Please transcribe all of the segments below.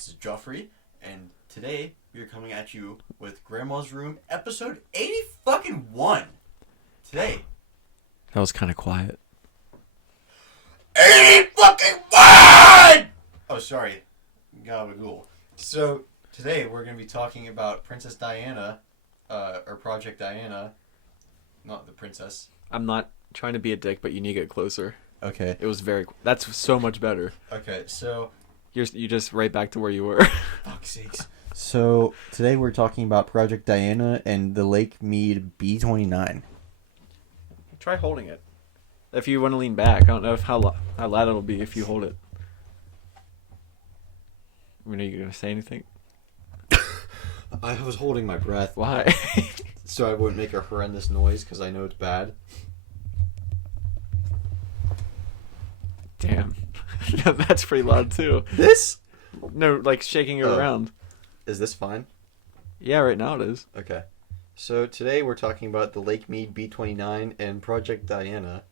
This is Joffrey, and today we are coming at you with Grandma's Room, episode 80-fucking-1. Today. That was kind of quiet. 80-fucking-1! Oh, sorry. Gabagool. So, today we're going to be talking about Princess Diana, or Project Diana. Not the princess. I'm not trying to be a dick, but you need to get closer. Okay. It was that's so much better. Okay, so... You just right back to where you were. Fuck's sakes. So, today we're talking about Project Diana and the Lake Mead B-29. Try holding it. If you want to lean back, I don't know how loud it'll be if you hold it. I mean, are you going to say anything? I was holding my breath. Why? So I wouldn't make a horrendous noise, because I know it's bad. Damn. That's pretty loud, too. This? No, like shaking it around. Is this fine? Yeah, right now it is. Okay. So today we're talking about the Lake Mead B-29 and Project Diana.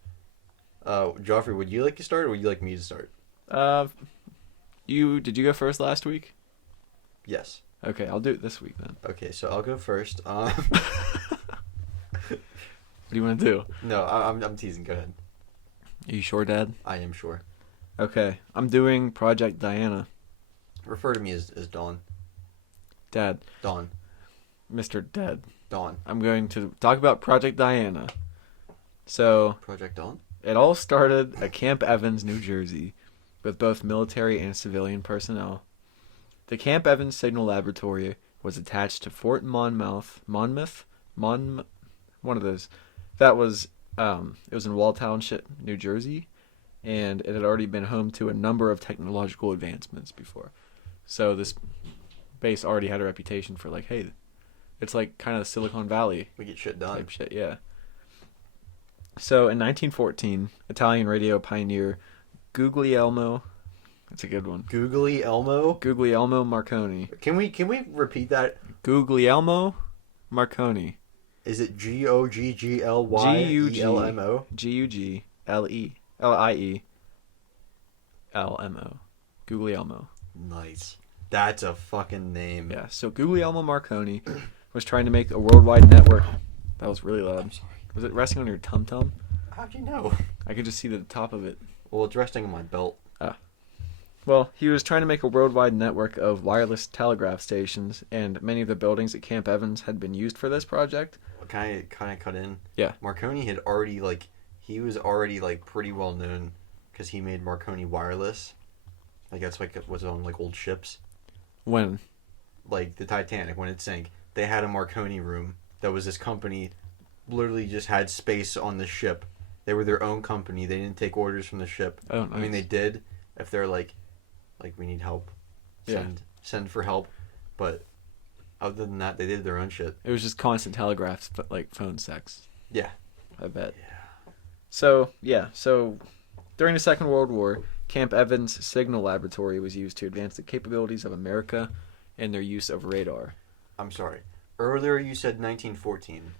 Joffrey, would you like to start, or would you like me to start? Did you go first last week? Yes. Okay, I'll do it this week then. Okay, so I'll go first. What do you want to do? No, I'm teasing. Go ahead. Are you sure, Dad? I am sure. Okay, I'm doing Project Diana. Refer to me as Dawn. Dad. Dawn. Mr. Dad. Dawn. I'm going to talk about Project Diana. So, Project Dawn? it all started at Camp Evans, New Jersey, with both military and civilian personnel. The Camp Evans Signal Laboratory was attached to Fort Monmouth, one of those. That was, it was in Wall Township, New Jersey, and it had already been home to a number of technological advancements before. So this base already had a reputation for like, hey, it's like kind of Silicon Valley. We get shit done. Type shit, yeah. So in 1914, Italian radio pioneer Guglielmo, that's a good one. Guglielmo Marconi. Can we repeat that? Guglielmo Marconi. Is it Gogglyelmo? Guglielmo. Guglielmo. Nice. That's a fucking name. Yeah, so Guglielmo Marconi was trying to make a worldwide network. That was really loud. I'm sorry. Was it resting on your tum-tum? How'd you know? I could just see the top of it. Well, it's resting on my belt. Well, he was trying to make a worldwide network of wireless telegraph stations, and many of the buildings at Camp Evans had been used for this project. Can I cut in? Yeah. Marconi had already, he was already, pretty well known because he made Marconi Wireless. That's, was on, old ships. When? Like, the Titanic, when it sank. They had a Marconi room that was this company, literally just had space on the ship. They were their own company. They didn't take orders from the ship. Oh, nice. I mean, they did if they're, we need help. Send for help. But other than that, they did their own shit. It was just constant telegraphs, but phone sex. Yeah. I bet. Yeah. So during the Second World War, Camp Evans Signal Laboratory was used to advance the capabilities of America and their use of radar. I'm sorry. Earlier you said 1914.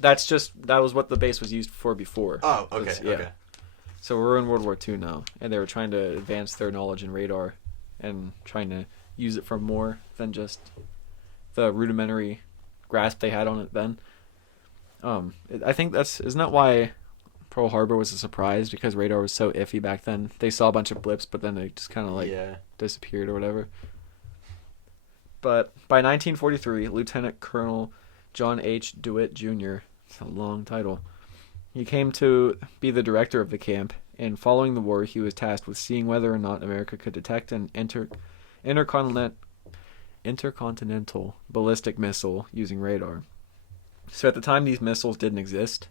That was what the base was used for before. Oh, okay, okay. So we're in World War II now, and they were trying to advance their knowledge in radar and trying to use it for more than just the rudimentary grasp they had on it then. I think isn't that why Pearl Harbor was a surprise, because radar was so iffy back then. They saw a bunch of blips, but then they just kind of disappeared or whatever. But by 1943, Lieutenant Colonel John H. DeWitt Jr., it's a long title, he came to be the director of the camp, and following the war, he was tasked with seeing whether or not America could detect an intercontinental ballistic missile using radar. So at the time, these missiles didn't exist.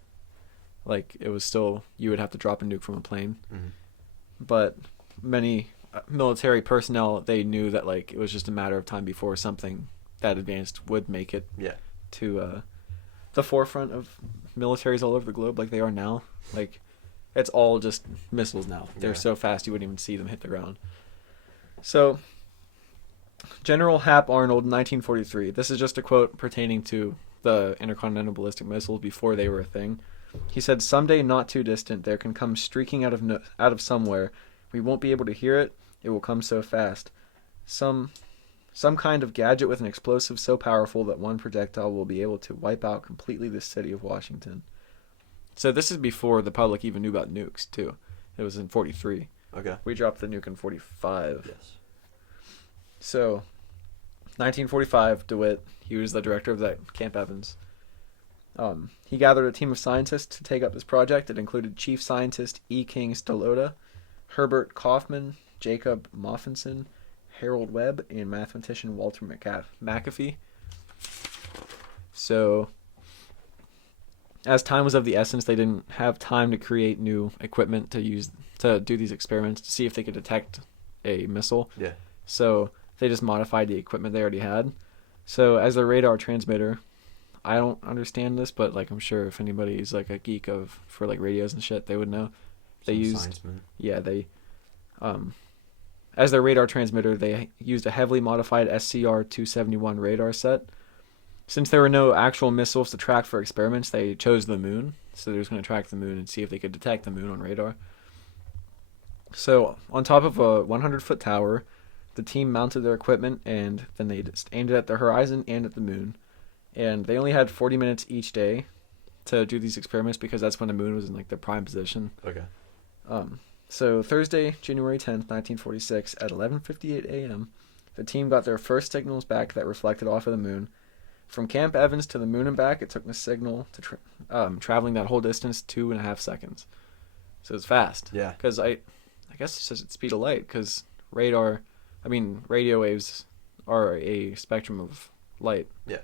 It was still, you would have to drop a nuke from a plane. Mm-hmm. But many military personnel, they knew that it was just a matter of time before something that advanced would make it to the forefront of militaries all over the globe, like they are now. It's all just missiles now. They're so fast you wouldn't even see them hit the ground. So General Hap Arnold, 1943. This is just a quote pertaining to the intercontinental ballistic missiles before they were a thing. He said, "Someday not too distant, there can come streaking out of somewhere. We won't be able to hear it. It will come so fast. Some some kind of gadget with an explosive so powerful that one projectile will be able to wipe out completely the city of Washington. So this is before the public even knew about nukes, too. It was in 43. Okay. We dropped the nuke in 45. Yes. So, 1945, DeWitt, he was the director of that Camp Evans. He gathered a team of scientists to take up this project. It included Chief Scientist E. King Stolota, Herbert Kaufman, Jacob Moffinson, Harold Webb, and mathematician Walter McAfee. So, as time was of the essence, they didn't have time to create new equipment to use to do these experiments to see if they could detect a missile. Yeah. So they just modified the equipment they already had. So as a radar transmitter, I don't understand this, but like I'm sure if anybody's like a geek for like radios and shit, they would know. They used as their radar transmitter, they used a heavily modified SCR-271 radar set. Since there were no actual missiles to track for experiments, they chose the moon. So they were going to track the moon and see if they could detect the moon on radar. So on top of a 100-foot tower, the team mounted their equipment and then they just aimed it at the horizon and at the moon. And they only had 40 minutes each day to do these experiments because that's when the moon was in like the prime position. Okay. So Thursday, January 10th, 1946, at 11:58 a.m., the team got their first signals back that reflected off of the moon. From Camp Evans to the moon and back, it took the signal to traveling that whole distance 2.5 seconds. So it's fast. Yeah. Because I guess it says it's speed of light because radio waves are a spectrum of light. Yeah.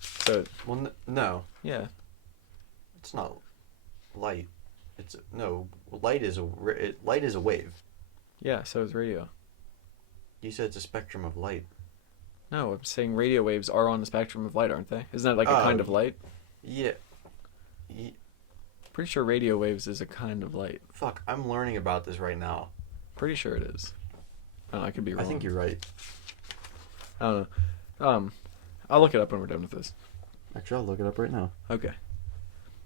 So. Well, no. Yeah. It's not light. Light is a wave. Yeah, so is radio. You said it's a spectrum of light. No, I'm saying radio waves are on the spectrum of light, aren't they? Isn't that like a kind of light? Yeah. Pretty sure radio waves is a kind of light. Fuck, I'm learning about this right now. Pretty sure it is. Oh, I could be wrong. I think you're right. I don't know. I'll look it up when we're done with this. Actually, I'll look it up right now. Okay.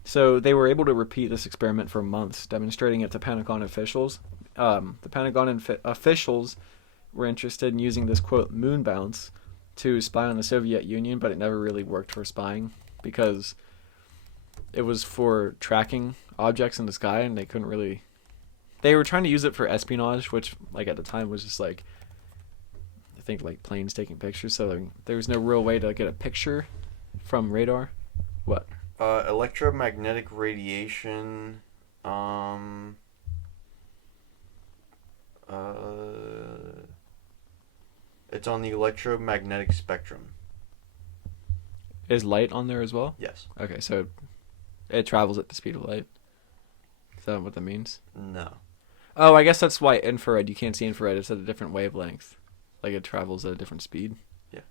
So they were able to repeat this experiment for months, demonstrating it to Pentagon officials. The Pentagon officials were interested in using this, quote, moon bounce to spy on the Soviet Union, but it never really worked for spying because it was for tracking objects in the sky, and they couldn't really... They were trying to use it for espionage, which, like, at the time was just, like, I think, like, planes taking pictures, so like, there was no real way to get a picture from radar. What? Electromagnetic radiation, it's on the electromagnetic spectrum. Is light on there as well? Yes. Okay, so it travels at the speed of light. Is that what that means? No. Oh, I guess that's why infrared, you can't see infrared. It's at a different wavelength. Like it travels at a different speed. Yeah.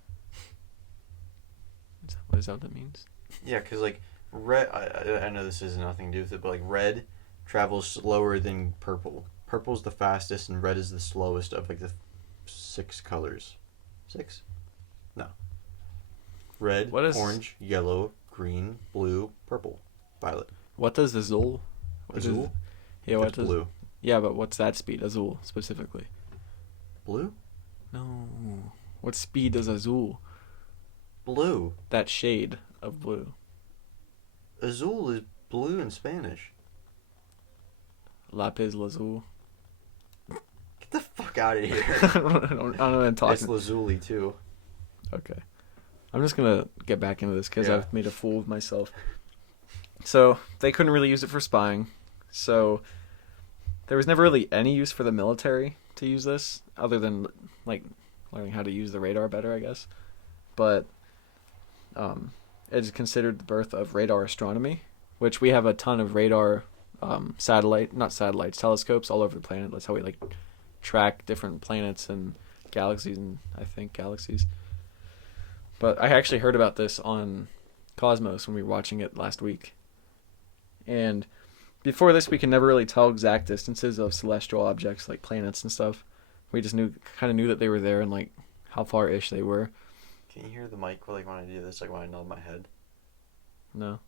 Is that what that means? Yeah, because like red, I know this has nothing to do with it, but like red travels slower than purple. Purple's the fastest and red is the slowest of like the 6 colors. 6? No. Red, orange, yellow, green, blue, purple, violet. What does Azul? Azul? Yeah, what does blue? Yeah, but what's that speed? Azul specifically. Blue? No. What speed does Azul? Blue. That shade of blue. Azul is blue in Spanish. Lapis lazuli. Get the fuck out of here. I don't know what I'm talking. It's lazuli too. Okay. I'm just going to get back into this because Yeah. I've made a fool of myself. So, they couldn't really use it for spying. So, there was never really any use for the military to use this, other than, like, learning how to use the radar better, I guess. But, it is considered the birth of radar astronomy, which we have a ton of radar telescopes all over the planet. That's how we, like, track different planets and galaxies and, I think, galaxies. But I actually heard about this on Cosmos when we were watching it last week. And before this, we could never really tell exact distances of celestial objects like planets and stuff. We just kind of knew that they were there and like how far-ish they were. Can you hear the mic like when I do this, like when I nod my head? No.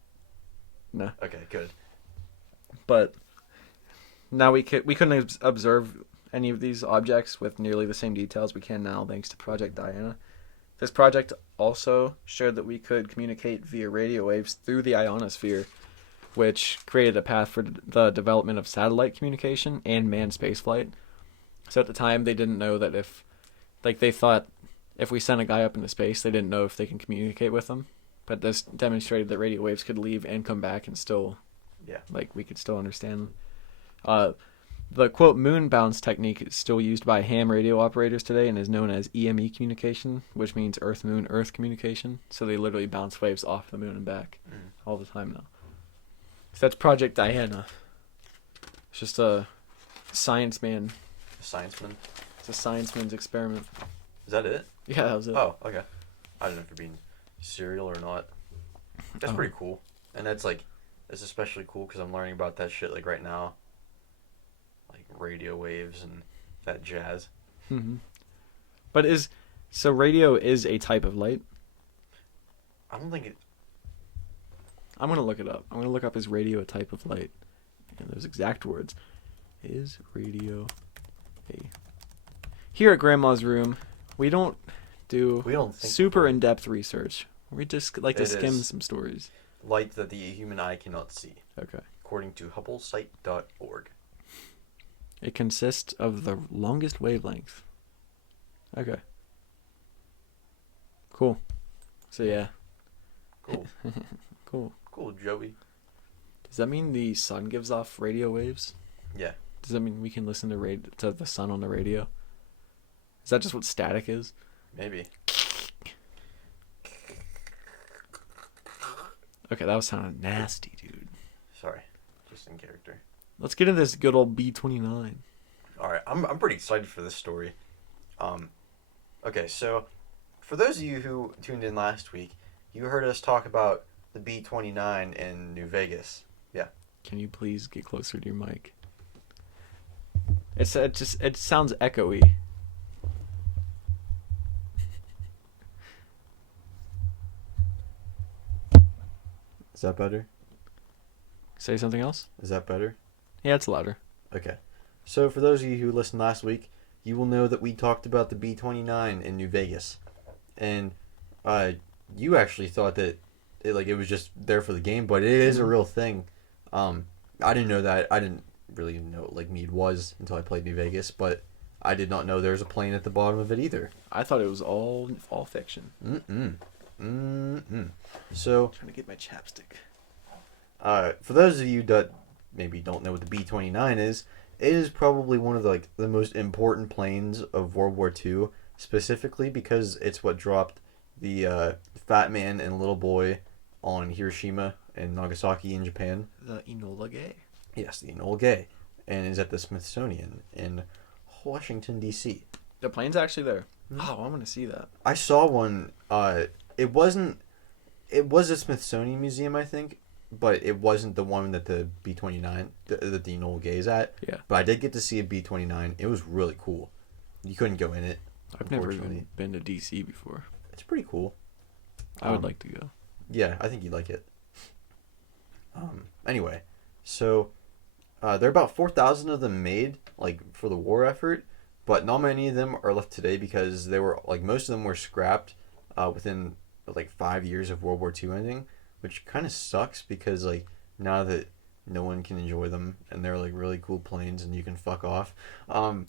Okay, good. But now we couldn't observe any of these objects with nearly the same details we can now thanks to Project Diana. This project also showed that we could communicate via radio waves through the ionosphere, which created a path for the development of satellite communication and manned spaceflight. So at the time, they didn't know that they thought if we sent a guy up into space, they didn't know if they can communicate with him. But this demonstrated that radio waves could leave and come back and still, we could still understand them. The quote moon bounce technique is still used by ham radio operators today and is known as EME communication, which means Earth Moon Earth communication. So they literally bounce waves off the moon and back all the time now. So that's Project Diana. It's just a science man. Scienceman? It's a science man's experiment. Is that it? Yeah, that was it. Oh, okay. I don't know if you're being serial or not. That's pretty cool. And that's it's especially cool because I'm learning about that shit right now. Like radio waves and that jazz. Mm-hmm. But so radio is a type of light? I don't think it... I'm going to look it up. I'm going to look up, is radio a type of light? And those exact words. Is radio a... Here at Grandma's Room, we don't do super in-depth research. We just like to skim some stories. Light that the human eye cannot see. Okay. According to HubbleSite.org. It consists of the longest wavelength. Okay. Cool. So yeah. Cool. Cool. Cool, Joey. Does that mean the sun gives off radio waves? Yeah. Does that mean we can listen to the sun on the radio? Is that just what static is? Maybe. Okay, that was sounding nasty, dude. Sorry. Just in character. Let's get into this good old B-29. Alright, I'm pretty excited for this story. Okay, so for those of you who tuned in last week, you heard us talk about the B-29 in New Vegas. Yeah. Can you please get closer to your mic? It sounds echoey. Is that better? Say something else? Is that better? Yeah, it's louder. Okay. So for those of you who listened last week, you will know that we talked about the B-29 in New Vegas. And you actually thought that it was just there for the game, but it is a real thing. I didn't know that. I didn't really know what Lake Mead was until I played New Vegas, but I did not know there was a plane at the bottom of it either. I thought it was all fiction. So, I'm trying to get my chapstick. For those of you that maybe don't know what the B-29 is, it is probably one of the most important planes of World War II, specifically because it's what dropped the Fat Man and Little Boy on Hiroshima and Nagasaki in Japan. The Enola Gay. Yes, the Enola Gay, and is at the Smithsonian in Washington, D.C. The plane's actually there. Oh, I'm gonna see that. I saw one. It was a Smithsonian museum, I think, but it wasn't the one that the B-29 that the Enola Gay is at. Yeah. But I did get to see a B-29. It was really cool. You couldn't go in it. I've never even been to DC before. It's pretty cool. I would like to go. Yeah, I think you'd like it. Anyway, so there are about 4,000 of them made for the war effort, but not many of them are left today because they were most of them were scrapped within 5 years of World War II ending, which kind of sucks because now that no one can enjoy them and they're really cool planes and you can fuck off. But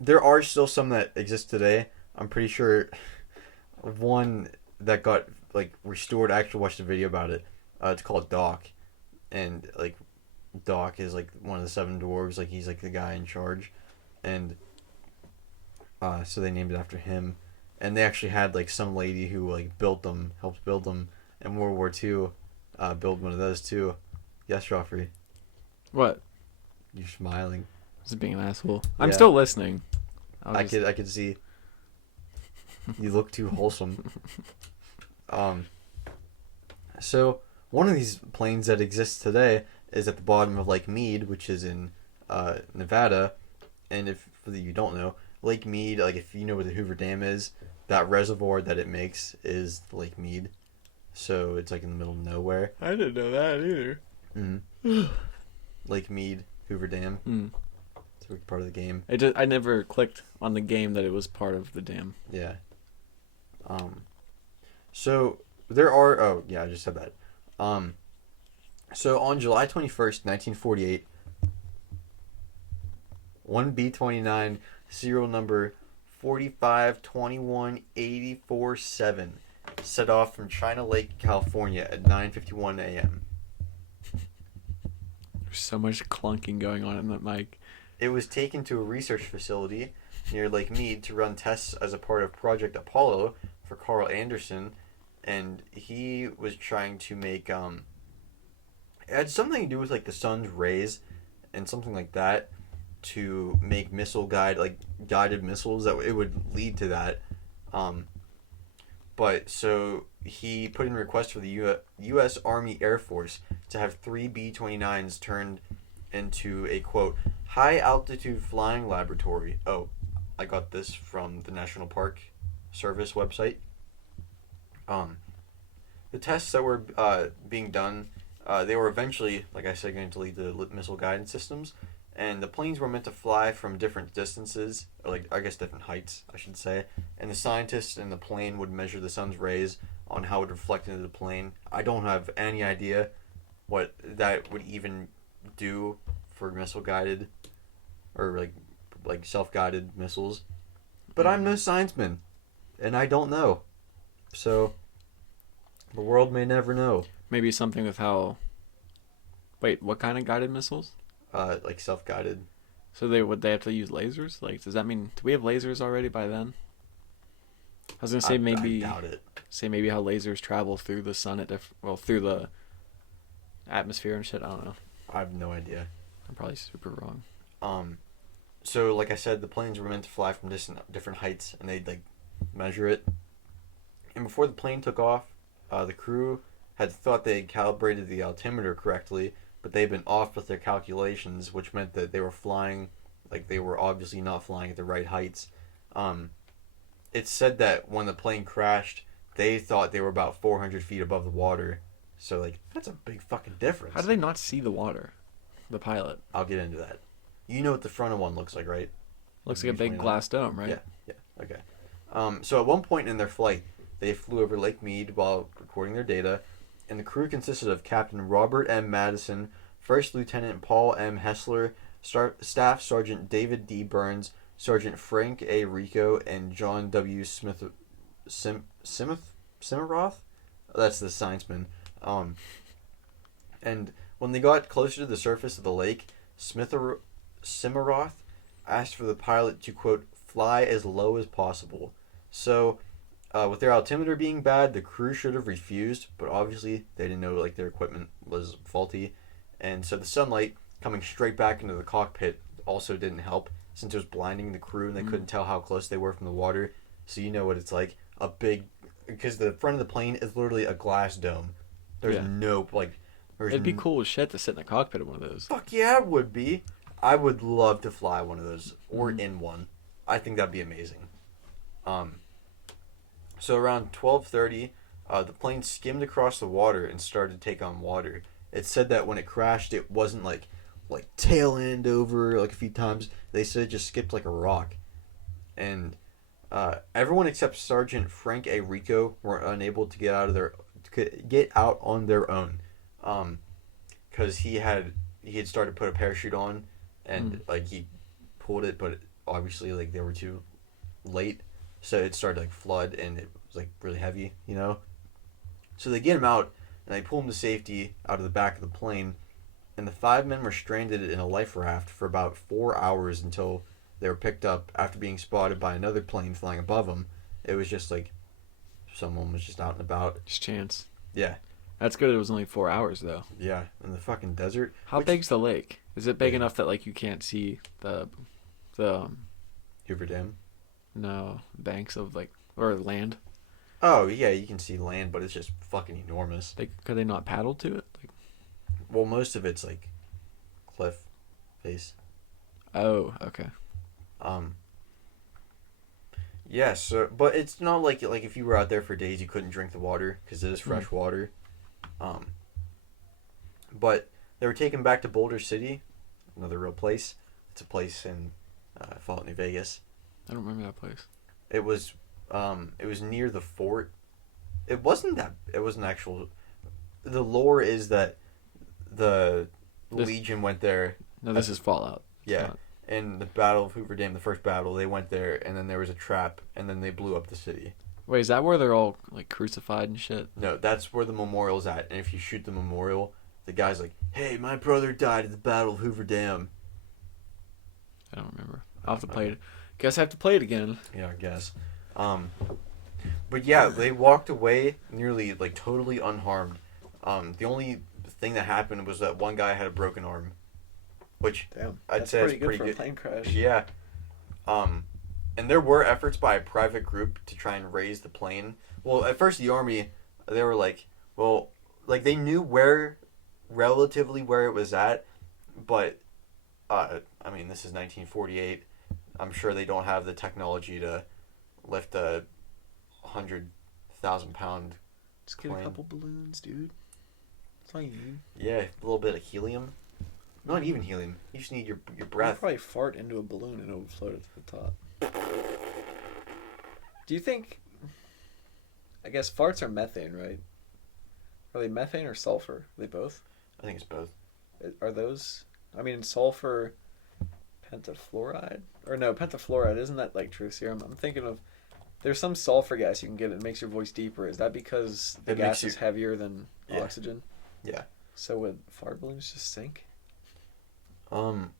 there are still some that exist today. I'm pretty sure one that got restored. I actually watched a video about it. It's called Doc, and Doc is one of the seven dwarves. He's the guy in charge, and so they named it after him. And they actually had some lady who helped build them in World War II, build one of those too. Yes, Joffrey. What? You're smiling. Just being an asshole. I'm still listening. I could see. You look too wholesome. So one of these planes that exists today is at the bottom of Lake Mead, which is in Nevada. And if you don't know, Lake Mead, if you know where the Hoover Dam is, that reservoir that it makes is Lake Mead. So it's in the middle of nowhere. I didn't know that either. Mm-hmm. Lake Mead, Hoover Dam. Mm. It's part of the game. I never clicked on the game that it was part of the dam. Yeah. So there are. Oh yeah, I just said that. So on July 21st, 1948, one B-29 serial number 452184-7 set off from China Lake, California at 9:51 a.m. There's so much clunking going on in that mic. It was taken to a research facility near Lake Mead to run tests as a part of Project Apollo for Carl Anderson, and he was trying to make it had something to do with like the sun's rays and something like that to make guided missiles that it would lead to that. But so he put in a request for the U.S. Army Air Force to have 3 B-29s turned into a, quote, high-altitude flying laboratory. Oh, I got this from the National Park Service website. The tests that were being done, they were eventually, like I said, going to lead to missile guidance systems. And the planes were meant to fly from different distances, or like I guess different heights, I should say. And the scientists in the plane would measure the sun's rays on how it would reflect into the plane. I don't have any idea what that would even do for missile guided or like self-guided missiles. But I'm no scienceman, and I don't know. So the world may never know. Maybe something with how. Wait, what kind of guided missiles? Like self-guided. So would they have to use lasers? Like, does that mean do we have lasers already by then? I was gonna say maybe. I doubt it. Say maybe how lasers travel through the sun through the atmosphere and shit. I don't know. I have no idea. I'm probably super wrong. So like I said, the planes were meant to fly from different heights, and they'd like measure it. And before the plane took off, the crew had thought they had calibrated the altimeter correctly, but they'd been off with their calculations, which meant that they were flying, like they were obviously not flying at the right heights. It's said that when the plane crashed, they thought they were about 400 feet above the water. So like that's a big fucking difference. How do they not see the water? The pilot. I'll get into that. You know what the front of one looks like, right? Looks like a big glass dome, right? Yeah, okay. So at one point in their flight, they flew over Lake Mead while recording their data, and the crew consisted of Captain Robert M. Madison, First Lieutenant Paul M. Hessler, Staff Sergeant David D. Burns, Sergeant Frank A. Rico, and John W. Simmeroth? That's the scienceman. And when they got closer to the surface of the lake, Simmeroth asked for the pilot to, quote, fly as low as possible. So, with their altimeter being bad, the crew should have refused, but obviously they didn't know like their equipment was faulty. And so the sunlight coming straight back into the cockpit also didn't help, since it was blinding the crew and they couldn't tell how close they were from the water. So you know what it's like, because the front of the plane is literally a glass dome. There's It'd be cool as shit to sit in the cockpit of one of those. Fuck yeah, it would be. I would love to fly one of those, or in one. I think that'd be amazing. So around 12:30, the plane skimmed across the water and started to take on water. It said that when it crashed, it wasn't like tail end over like a few times. They said it just skipped like a rock. And everyone except Sergeant Frank A. Rico were unable to get out on their own, because he had started to put a parachute on, and like he pulled it, but obviously like they were too late, so it started to like flood, and it was like really heavy, you know. So they get him out and they pull him to safety out of the back of the plane, and the 5 men were stranded in a life raft for about 4 hours until they were picked up after being spotted by another plane flying above them. It was just like someone was just out and about. Just chance. Yeah. That's good. It was only 4 hours though. Yeah, in the fucking desert. How big's the lake? Is it big enough that like you can't see the Hoover Dam? No, banks of or land. Oh yeah, you can see land, but it's just fucking enormous. Could they not paddle to it? Well, most of it's like cliff face. Oh, okay. Yeah, so but it's not like if you were out there for days you couldn't drink the water because it is fresh water. But They were taken back to Boulder City, another real place. It's a place in New Vegas. I don't remember that place. It was near the fort. It wasn't actual. The lore is that the Legion went there. No, this is Fallout. Yeah. In the Battle of Hoover Dam, the first battle, they went there, and then there was a trap, and then they blew up the city. Wait, is that where they're all like crucified and shit? No, that's where the memorial's at. And if you shoot the memorial, the guy's like, "Hey, my brother died at the Battle of Hoover Dam." I don't remember. I'll have to play it. Guess I have to play it again. Yeah, I guess. But yeah, they walked away nearly like totally unharmed. The only thing that happened was that one guy had a broken arm, which Damn, I'd say is pretty for good. A plane crash. Yeah. And there were efforts by a private group to try and raise the plane. Well, at first the Army, they were like, well, like they knew relatively where it was at, but, I mean, this is 1948. I'm sure they don't have the technology to lift a 100,000-pound Just get a couple balloons, dude. That's all you need. Yeah, a little bit of helium. Not even helium. You just need your breath. You'll probably fart into a balloon and it'll float it to the top. Do you think... I guess farts are methane, right? Are they methane or sulfur? Are they both? I think it's both. Are those... I mean, sulfur... pentafluoride? Or no, pentafluoride. Isn't that like true serum? I'm thinking of... There's some sulfur gas you can get that makes your voice deeper. Is that because the gas is heavier than oxygen? Yeah. So would fart balloons just sink? Well,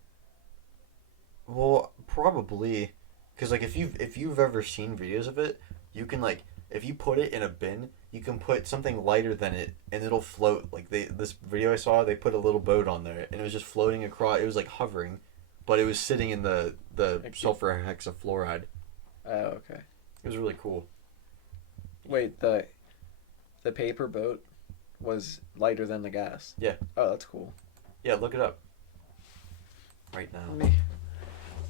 probably, because like if you've ever seen videos of it, you can like if you put it in a bin, you can put something lighter than it, and it'll float. Like this video I saw, they put a little boat on there, and it was just floating across. It was like hovering, but it was sitting in the sulfur hexafluoride. Oh, okay. It was really cool. Wait, the paper boat was lighter than the gas? Yeah. Oh, that's cool. Yeah, look it up. Right now.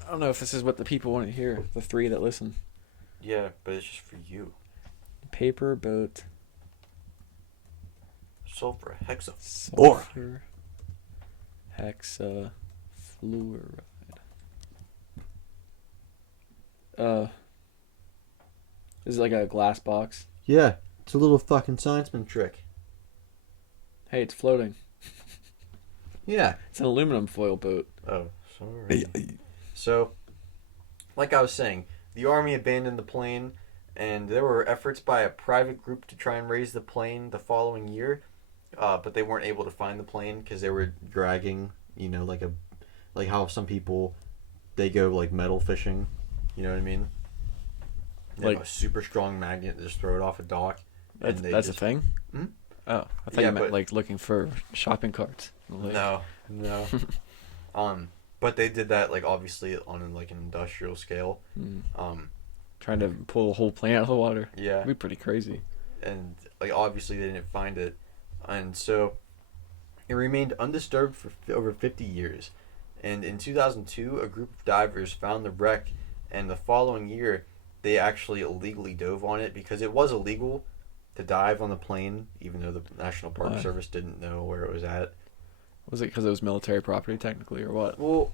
I don't know if this is what the people want to hear, the 3 that listen. Yeah, but it's just for you. Paper boat. Sulfur hexafluoride. Sulfur hexafluoride. Is it like a glass box? Yeah, it's a little fucking scienceman trick. Hey, it's floating. Yeah. It's an aluminum foil boat. Oh, sorry. So, like I was saying, the Army abandoned the plane, and there were efforts by a private group to try and raise the plane the following year, but they weren't able to find the plane because they were dragging, like how some people, they go like metal fishing, you know what I mean? They have a super strong magnet, just throw it off a dock. That's a thing? Hmm? Oh, I thought you meant like looking for shopping carts. No. But they did that like obviously on like an industrial scale. Trying to pull a whole plane out of the water. Yeah. It'd be pretty crazy. And like obviously they didn't find it, and so it remained undisturbed for over 50 years. And in 2002, a group of divers found the wreck, and the following year, they actually illegally dove on it because it was illegal to dive on the plane, even though the National Park Service didn't know where it was at. Was it because it was military property, technically, or what? Well,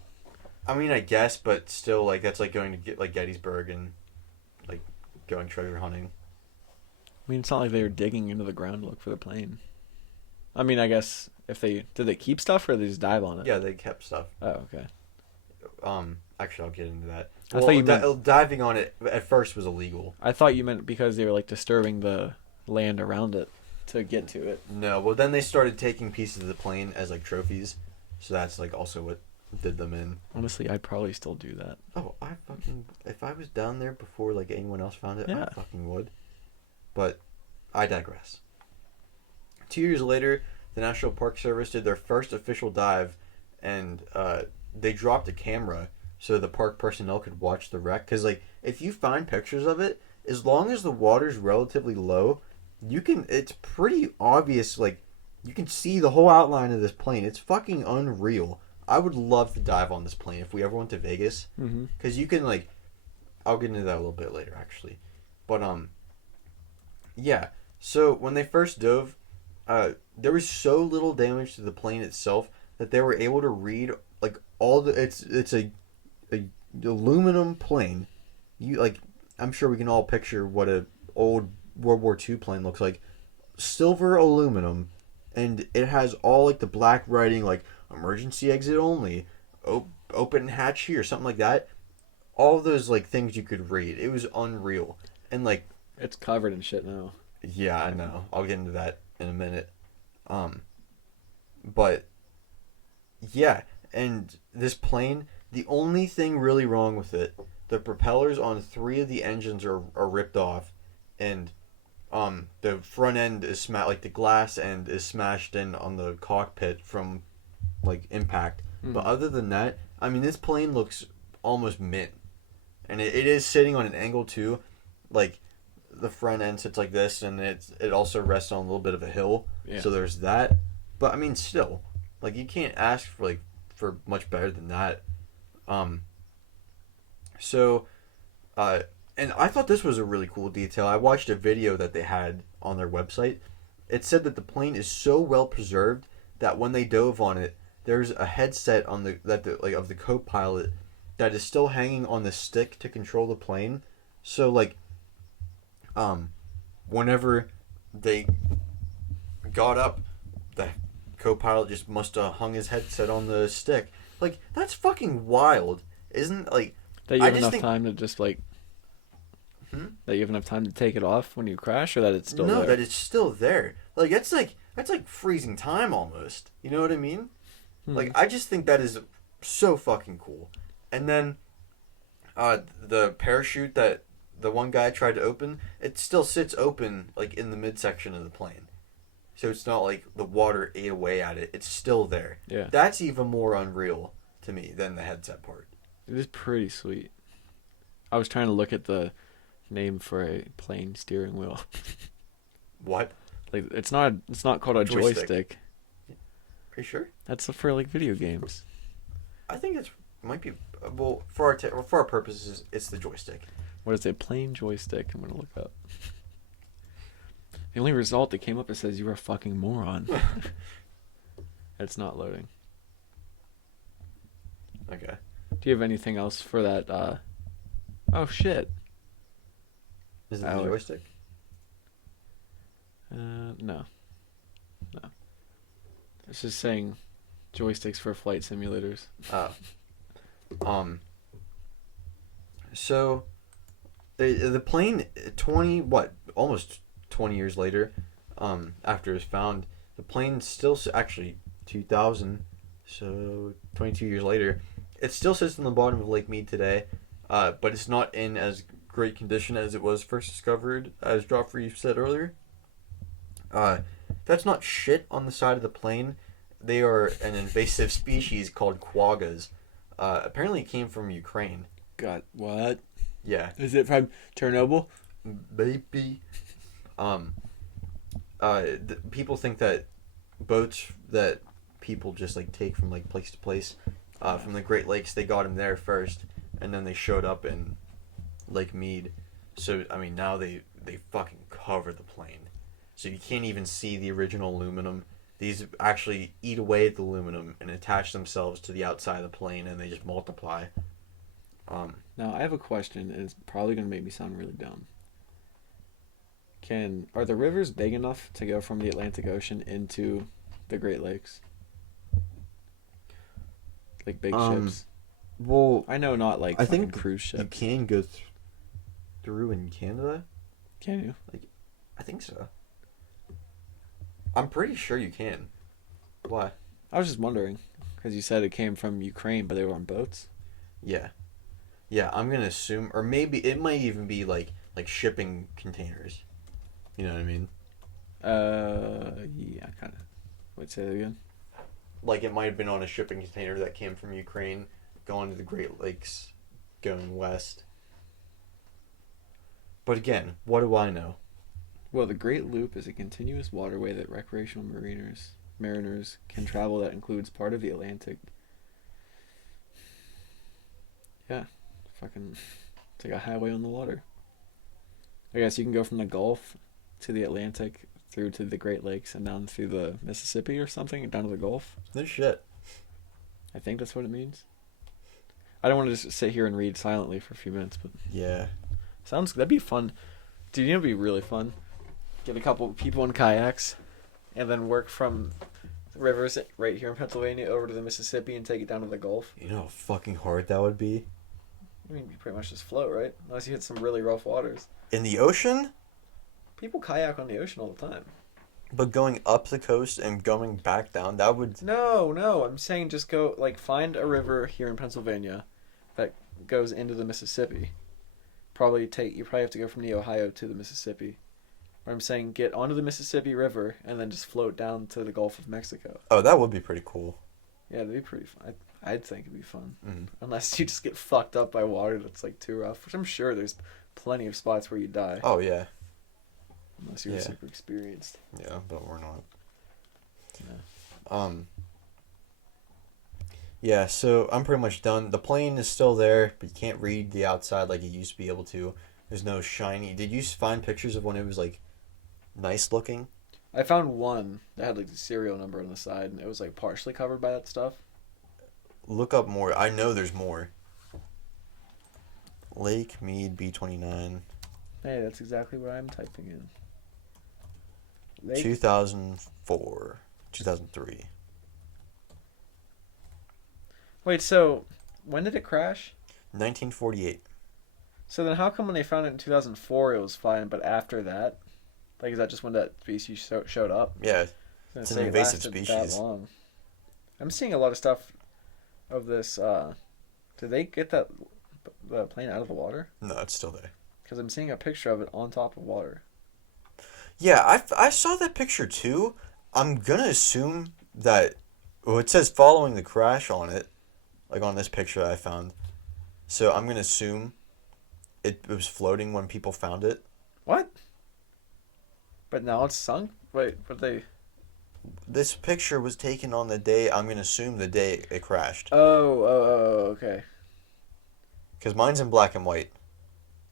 I mean, I guess, but still, like, that's like going to get like Gettysburg and like going treasure hunting. I mean, it's not like they were digging into the ground to look for the plane. I mean, I guess if did they keep stuff or did they just dive on it? Yeah, they kept stuff. Oh, okay. Actually, I'll get into that. I thought you meant diving on it at first was illegal. I thought you meant because they were like disturbing the land around it to get to it. No, well then they started taking pieces of the plane as like trophies, so that's like also what did them in. Honestly, I'd probably still do that. Oh, if I was down there before like anyone else found it, yeah. I fucking would. But I digress. 2 years later, the National Park Service did their first official dive, and they dropped a camera so the park personnel could watch the wreck. Because like if you find pictures of it, as long as the water's relatively low, it's pretty obvious, like, you can see the whole outline of this plane. It's fucking unreal. I would love to dive on this plane if we ever went to Vegas. Because you can, like, I'll get into that a little bit later, actually. But, yeah. So, when they first dove, there was so little damage to the plane itself that they were able to read like all the it's a aluminum plane. You like I'm sure we can all picture what a old World War II plane looks like. Silver aluminum, and it has all like the black writing like emergency exit only, open hatch here, something like that. All those like things you could read. It was unreal. And like It's covered in shit now. yeah, I know. I'll get into that in a minute. But yeah, and this plane, the only thing really wrong with it, the propellers on 3 of the engines are ripped off, and the front end is like the glass end is smashed in on the cockpit from like impact. But other than that, I mean, this plane looks almost mint, and it is sitting on an angle too, like the front end sits like this, and it also rests on a little bit of a hill. Yeah. So there's that. But I mean, still, like you can't ask for much better than that. So, and I thought this was a really cool detail. I watched a video that they had on their website. It said that the plane is so well preserved that when they dove on it, there's a headset on of the co-pilot that is still hanging on the stick to control the plane. So like, whenever they got up, the co-pilot just must have hung his headset on the stick. Like, that's fucking wild, isn't like? That you I have just enough think- time to just like. That you have enough time to take it off when you crash, or that it's still no, there? that it's still there. Like that's like freezing time almost. You know what I mean? Like I just think that is so fucking cool. And then, the parachute that the one guy tried to open, it still sits open like in the midsection of the plane. So it's not like the water ate away at it. It's still there. Yeah. That's even more unreal to me than the headset part. It is pretty sweet. I was trying to look at the name for a plane steering wheel. What? Like it's not called a joystick. Are you sure? That's for like video games. I think it might be well for our purposes. It's the joystick. What is it? Plane joystick. I'm gonna look up. The only result that came up, it says you are a fucking moron. It's not loading. Okay. Do you have anything else for that? Oh shit. Is it the Alex. joystick? No. It's just saying joysticks for flight simulators. So the plane almost 20 years later, after it was found, the plane still actually 2000, so 22 years later, it still sits in the bottom of Lake Mead today, but it's not in as great condition as it was first discovered, as Joffrey said earlier. That's not shit on the side of the plane. They are an invasive species called quaggas. Apparently it came from Ukraine. God, what? Yeah. Is it from Chernobyl? Baby. People think that boats that people just like take from like place to place, from the Great Lakes, they got them there first, and then they showed up in Lake Mead. So I mean, now they fucking cover the plane, so you can't even see the original aluminum. These actually eat away at the aluminum and attach themselves to the outside of the plane, and they just multiply. Now I have a question, and it's probably gonna make me sound really dumb. Are the rivers big enough to go from the Atlantic Ocean into the Great Lakes? Like big ships? Well, I know not like I fucking think cruise you ships. can go through in Canada. Can you? I think so. I'm pretty sure you can. Why? I was just wondering, because you said it came from Ukraine, but they were on boats. Yeah. Yeah, I'm gonna assume, or maybe it might even be like shipping containers. You know what I mean? Yeah, kind of. Wait, say that again. Like it might have been on a shipping container that came from Ukraine, going to the Great Lakes, going west. But again, what do I know? Well, the Great Loop is a continuous waterway that recreational mariners can travel that includes part of the Atlantic. Yeah, fucking, it's like a highway on the water. I guess you can go from the Gulf to the Atlantic through to the Great Lakes and down through the Mississippi or something, down to the Gulf. No shit. I think that's what it means. I don't want to just sit here and read silently for a few minutes, but Yeah. that'd be fun. Dude, you know, it'd be really fun. Get a couple people in kayaks, and then work from rivers right here in Pennsylvania over to the Mississippi and take it down to the Gulf. You know how fucking hard that would be? I mean, you pretty much just float, right? Unless you hit some really rough waters. In the ocean? People kayak on the ocean all the time. But going up the coast and going back down, that would... No, I'm saying just go, like, find a river here in Pennsylvania that goes into the Mississippi. You probably have to go from the Ohio to the Mississippi. But I'm saying get onto the Mississippi River and then just float down to the Gulf of Mexico. Oh, that would be pretty cool. Yeah, that'd be pretty fun. I'd think it'd be fun. Mm-hmm. Unless you just get fucked up by water that's, like, too rough. Which I'm sure there's plenty of spots where you die. Oh, yeah. Unless you're super experienced. Yeah, but we're not. Yeah. Yeah, so I'm pretty much done. The plane is still there, but you can't read the outside like you used to be able to. There's no shiny... Did you find pictures of when it was, like, nice looking? I found one that had, like, the serial number on the side, and it was, like, partially covered by that stuff. Look up more. I know there's more. Lake Mead B29. Hey, that's exactly what I'm typing in. 2004. 2003. Wait, so when did it crash? 1948. So then how come when they found it in 2004 it was fine, but after that? Like, is that just when that species showed up? Yeah, It's an invasive species. That long. I'm seeing a lot of stuff of this. Did they get the plane out of the water? No, it's still there. Because I'm seeing a picture of it on top of water. Yeah, I saw that picture too. I'm gonna assume that... Well, it says following the crash on it. Like on this picture that I found. So I'm gonna assume it was floating when people found it. What? But now it's sunk? Wait, but they... This picture was taken on the day, I'm gonna assume the day it crashed. Oh, okay. Because mine's in black and white.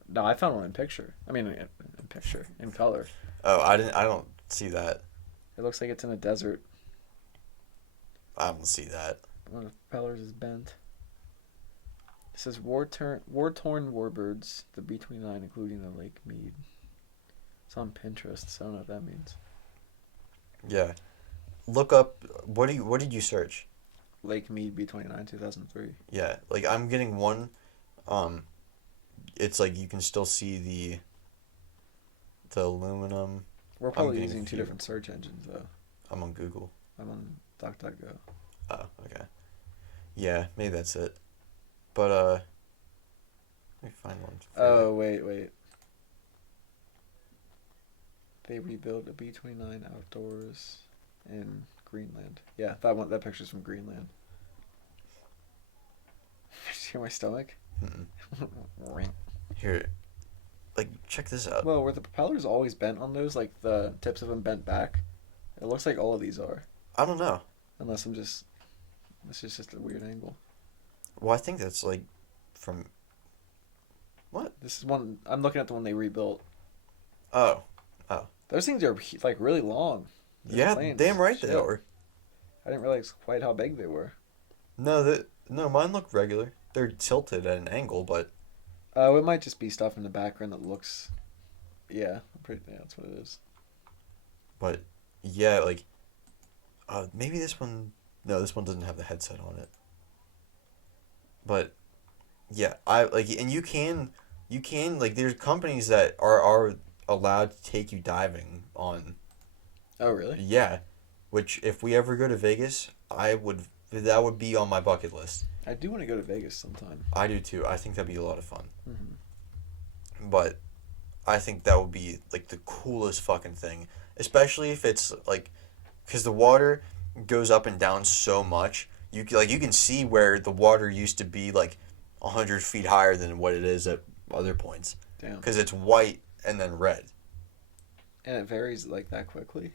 No, I found one in picture. I mean, in color. Oh, I don't see that. It looks like it's in a desert. I don't see that. One of the propellers is bent. It says war-torn warbirds, the B-29, including the Lake Mead. It's on Pinterest, so I don't know what that means. Yeah. Look up, what did you search? Lake Mead B-29 2003. Yeah, like I'm getting one, it's like you can still see the aluminum. We're probably using two different search engines, though. I'm on Google. I'm on DuckDuckGo. Oh, okay. Yeah, maybe that's it. But, let me find one. Oh, wait. They rebuilt a B-29 outdoors in Greenland. Yeah, that picture's from Greenland. Did you hear my stomach? Here, like, check this out. Well, were the propellers always bent on those? Like, the tips of them bent back? It looks like all of these are. I don't know. Unless this is just a weird angle. Well, I think that's, like, from... What? This is one... I'm looking at the one they rebuilt. Oh. Those things are, like, really long. Yeah, damn right they are. I didn't realize quite how big they were. No, mine look regular. They're tilted at an angle, but... It might just be stuff in the background that looks... Yeah, that's what it is. But, yeah, like... maybe this one... No, this one doesn't have the headset on it. But, yeah, and you can, like, there's companies that are allowed to take you diving on... Oh, really? Yeah. Which, if we ever go to Vegas, that would be on my bucket list. I do want to go to Vegas sometime. I do too. I think that'd be a lot of fun. Mm-hmm. But I think that would be, like, the coolest fucking thing. Especially if it's, like... Because the water goes up and down so much. You can see where the water used to be, like, 100 feet higher than what it is at other points. Damn. Because it's white and then red. And it varies, like, that quickly?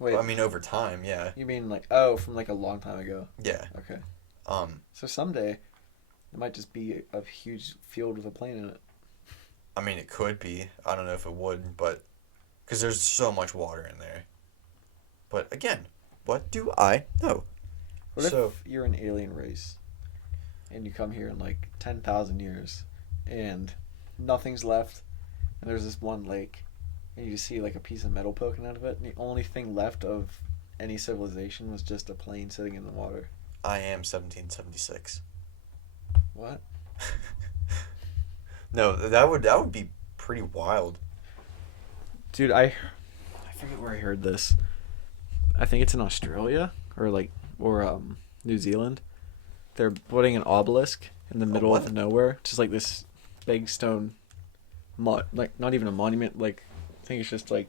Wait. I mean, over time, yeah. You mean, like, from, like, a long time ago? Yeah. Okay. So someday, it might just be a huge field with a plane in it. I mean, it could be. I don't know if it would, but... Because there's so much water in there. But, again, what do I know? What So- if you're an alien race and you come here in like 10,000 years and nothing's left and there's this one lake and you just see like a piece of metal poking out of it and the only thing left of any civilization was just a plane sitting in the water? I am 1776. What? No, that would be pretty wild. Dude, I forget where I heard this. I think it's in Australia or New Zealand. They're putting an obelisk in the middle what? of nowhere, just like this big stone, like not even a monument. Like I think it's just like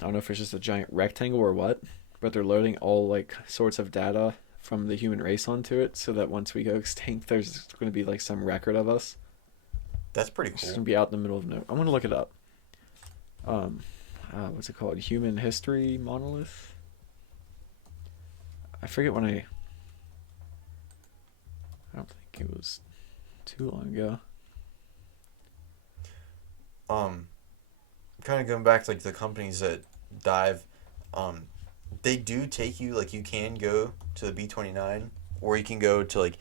I don't know if it's just a giant rectangle or what, but they're loading all like sorts of data from the human race onto it, so that once we go extinct, there's going to be like some record of us. That's pretty It's cool. going to be out in the middle of nowhere. I'm going to look it up. What's it called? Human History Monolith? I forget when I don't think it was too long ago. Kind of going back to like the companies that dive, they do take you, like you can go to the B-29 or you can go to like,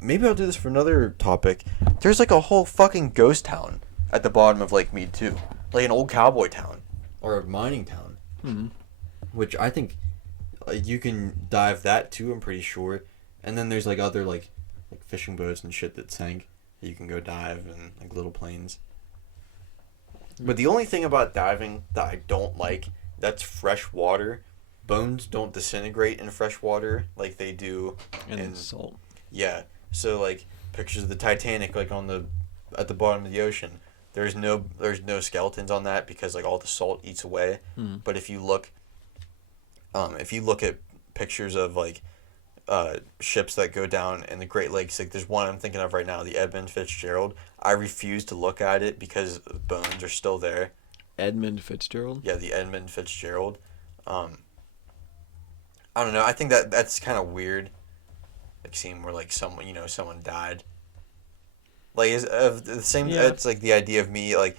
maybe I'll do this for another topic. There's like a whole fucking ghost town at the bottom of Lake Mead too, like an old cowboy town or a mining town, which I think you can dive that too. I'm pretty sure, and then there's like other like fishing boats and shit that sank. You can go dive in like little planes. But the only thing about diving that I don't like, that's fresh water. Bones don't disintegrate in fresh water like they do in salt. Yeah. So like pictures of the Titanic like at the bottom of the ocean. There's no skeletons on that because like all the salt eats away. But if you look at pictures of like ships that go down in the Great Lakes, like there's one I'm thinking of right now, the Edmund Fitzgerald. I refuse to look at it because the bones are still there. Edmund Fitzgerald? Yeah, the Edmund Fitzgerald. I don't know. I think that's kind of weird. Like seeing where like someone died. Like is the same. Yeah. It's like the idea of me like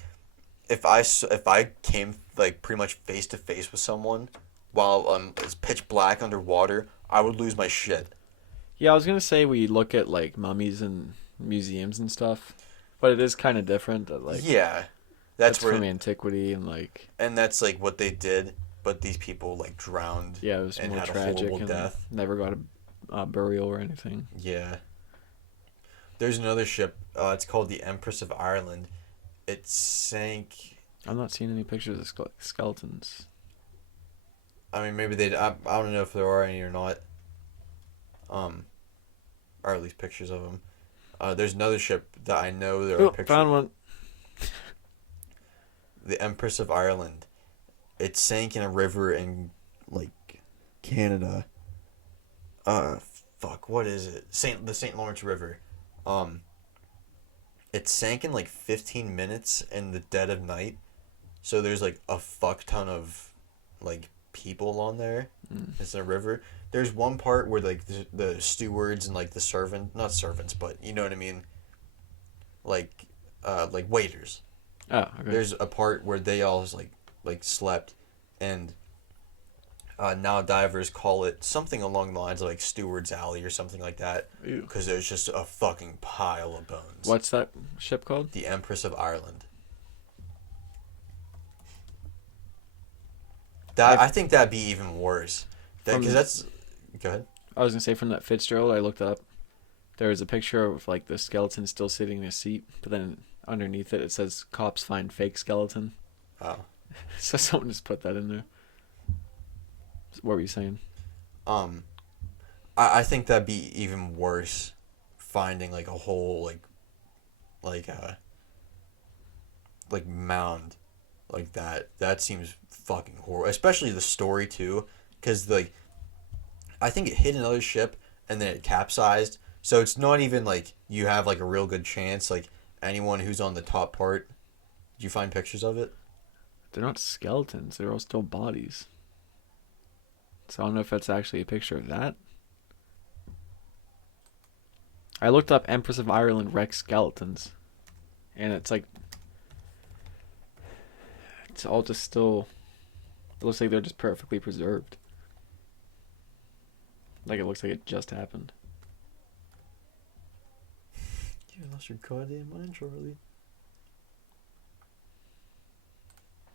if I came like pretty much face to face with someone while it's pitch black underwater, I would lose my shit. Yeah, I was gonna say we look at like mummies and museums and stuff, but it is kind of different. Like Yeah, that's where from antiquity and like. And that's like what they did, but these people like drowned. Yeah, it was and more had a tragic horrible and death. never got a burial or anything. Yeah. There's another ship. It's called the Empress of Ireland. It sank. I'm not seeing any pictures of skeletons. I mean, maybe they. I don't know if there are any or not. Or at least pictures of them. There's another ship that I know there are pictures. Found one. The Empress of Ireland. It sank in a river in like Canada. Fuck, what is it? The St. Lawrence River. It sank in like 15 minutes in the dead of night. So there's like a fuck ton of like people on there. It's in a river. There's one part where like the stewards and like the not servants, but you know what I mean? Like waiters. Oh, okay. There's a part where they all like slept, and now divers call it something along the lines of like Steward's Alley or something like that, because there's just a fucking pile of bones. What's that ship called? The Empress of Ireland. I think that'd be even worse. Because that's... Go ahead. I was gonna say from that Fitzgerald I looked up, there was a picture of like the skeleton still sitting in a seat, but then underneath it says cops find fake skeleton. Oh. So someone just put that in there. What were you saying? I think that'd be even worse, finding like a whole like mound like that. That seems fucking horrible, especially the story too, because like I think it hit another ship and then it capsized, so it's not even like you have like a real good chance. Like anyone who's on the top part, did you find pictures of it? They're not skeletons, they're all still bodies. So I don't know if that's actually a picture of that. I looked up Empress of Ireland wreck skeletons, and it's like it's all just still. It looks like they're just perfectly preserved. Like it looks like it just happened. You lost your goddamn mind, Charlie.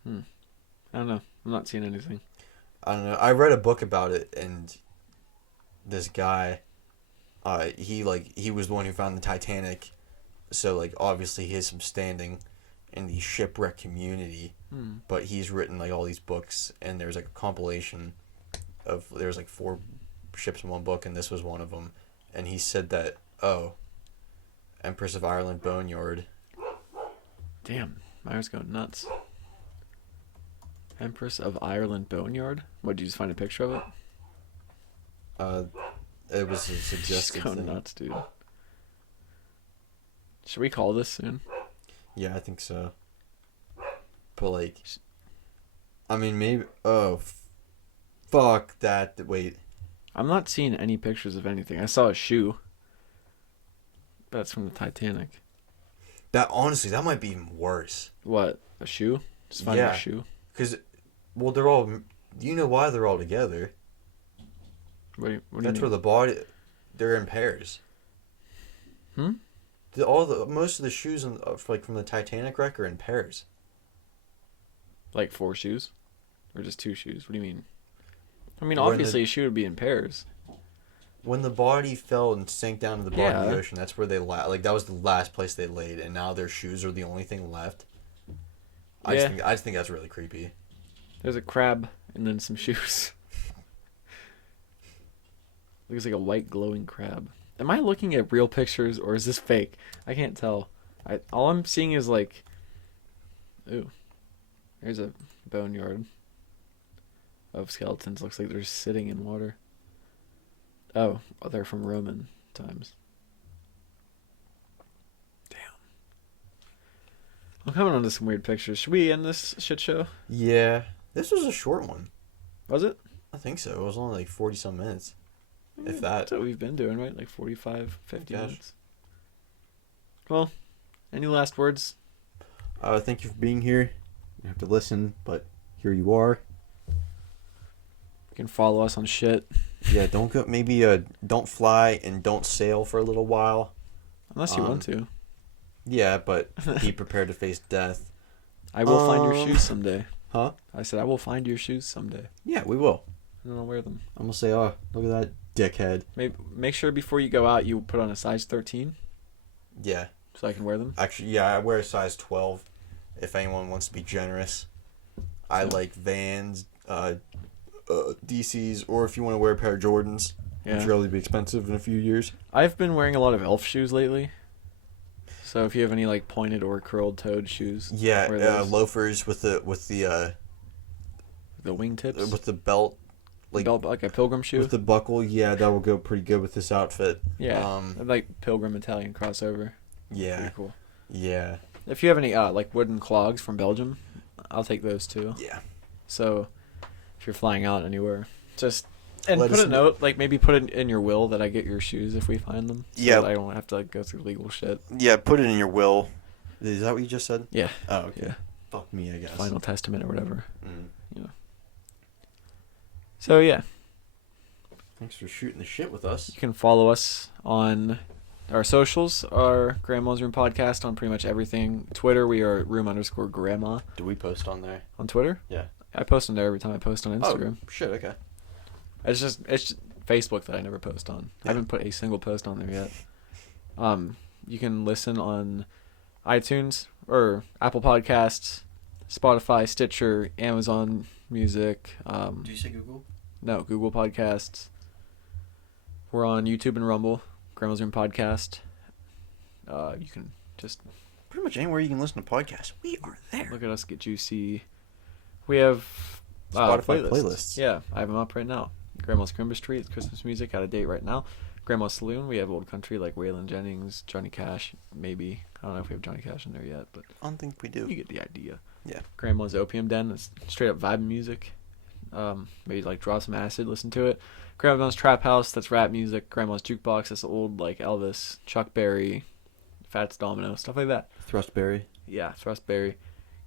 I don't know. I'm not seeing anything. I don't know. I read a book about it, and this guy, he was the one who found the Titanic, so like obviously he has some standing in the shipwreck community. But he's written like all these books, and there's like a compilation of there's like 4 ships in one book, and this was one of them. And he said that Empress of Ireland Boneyard. Damn, Myra's going nuts. Empress of Ireland Boneyard? What, did you just find a picture of it? It was a She's suggested going thing. nuts, dude. Should we call this soon? Yeah, I think so. But like, I mean, maybe. Oh, fuck that! Wait. I'm not seeing any pictures of anything. I saw a shoe. That's from the Titanic. That honestly, that might be even worse. What? A shoe? Just finding Yeah. a shoe? Cause, well, they're all. You know why they're all together? What do you That's where mean? the body. They're in pairs. Most of the shoes from the Titanic wreck are in pairs. Like 4 shoes? Or just 2 shoes? What do you mean? I mean, When obviously a shoe would be in pairs. When the body fell and sank down to the bottom of the Yeah. ocean, that's where they that was the last place they laid, and now their shoes are the only thing left. I just think that's really creepy. There's a crab and then some shoes. Looks like a white glowing crab. Am I looking at real pictures or is this fake? I can't tell. All I'm seeing is like, ooh, there's a boneyard of skeletons. Looks like they're sitting in water. Oh, they're from Roman times. Damn. I'm coming onto some weird pictures. Should we end this shit show? Yeah, this was a short one. Was it? I think so. It was only like 40-some minutes. If that. That's what we've been doing, right? Like 45, 50 Gosh. minutes. Well, any last words? Thank you for being here. You have to listen, but here you are. You can follow us on shit. Yeah, don't go. Maybe don't fly and don't sail for a little while. Unless you want to. Yeah, but be prepared to face death. I will find your shoes someday. Huh? I said I will find your shoes someday. Yeah, we will. And I'll wear them. I'm gonna say, oh, look at that dickhead. Maybe make sure before you go out you put on a size 13 Yeah. so I can wear them. Actually, yeah, I wear a size 12. If anyone wants to be generous, I like Vans, DCs, or if you want to wear a pair of Jordans, which will really be expensive in a few years. I've been wearing a lot of elf shoes lately. So if you have any like pointed or curled toed shoes, Yeah, wear those. loafers with the wingtips, with the belt, like belt, like a pilgrim shoe. with the buckle. Yeah, that will go pretty good with this outfit. Yeah, like pilgrim Italian crossover. Yeah. Pretty cool. Yeah. If you have any like wooden clogs from Belgium, I'll take those too. Yeah. So if you're flying out anywhere, just and Let put us a know. note, like maybe put it in your will that I get your shoes if we find them. So Yeah. that I don't have to like go through legal shit. Yeah, put it in your will. Is that what you just said? Yeah. Oh, okay. Yeah. Fuck me, I guess. Final testament or whatever. Mm. So yeah, Thanks for shooting the shit with us. you can follow us on our socials, our Grandma's Room podcast on pretty much everything. Twitter, we are room_grandma. Do we post on there? On Twitter? Yeah. I post on there every time I post on Instagram. Oh, shit, okay. It's just Facebook that I never post on. I haven't put a single post on there yet. You can listen on iTunes or Apple Podcasts, Spotify, Stitcher, Amazon Music. Do you say Google? No, Google Podcasts. We're on YouTube and Rumble. Grandma's Room Podcast. You can just Pretty much anywhere you can listen to podcasts, we are there. look at us get juicy. We have Spotify playlists. Yeah, I have them up right now. Grandma's Christmas Tree, it's Christmas music, out of date right now. Grandma's Saloon, we have old country like Waylon Jennings, Johnny Cash, maybe. I don't know if we have Johnny Cash in there yet, but I don't think we do. you get the idea. Yeah. Grandma's Opium Den, it's straight up vibe music. Maybe like draw some acid, listen to it. Grandma's Trap House, that's rap music. Grandma's Jukebox, that's old like Elvis, Chuck Berry, Fats Domino, stuff like that. Thrustberry. Yeah, Thrustberry.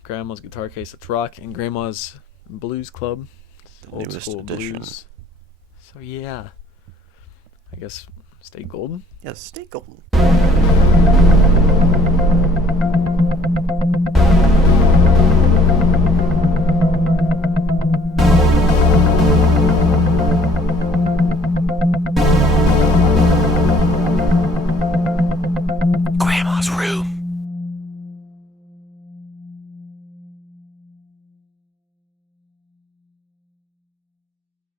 Grandma's Guitar Case, that's rock. And Grandma's Blues Club, The old newest school edition. blues. So yeah. I guess stay golden. Yes, stay golden.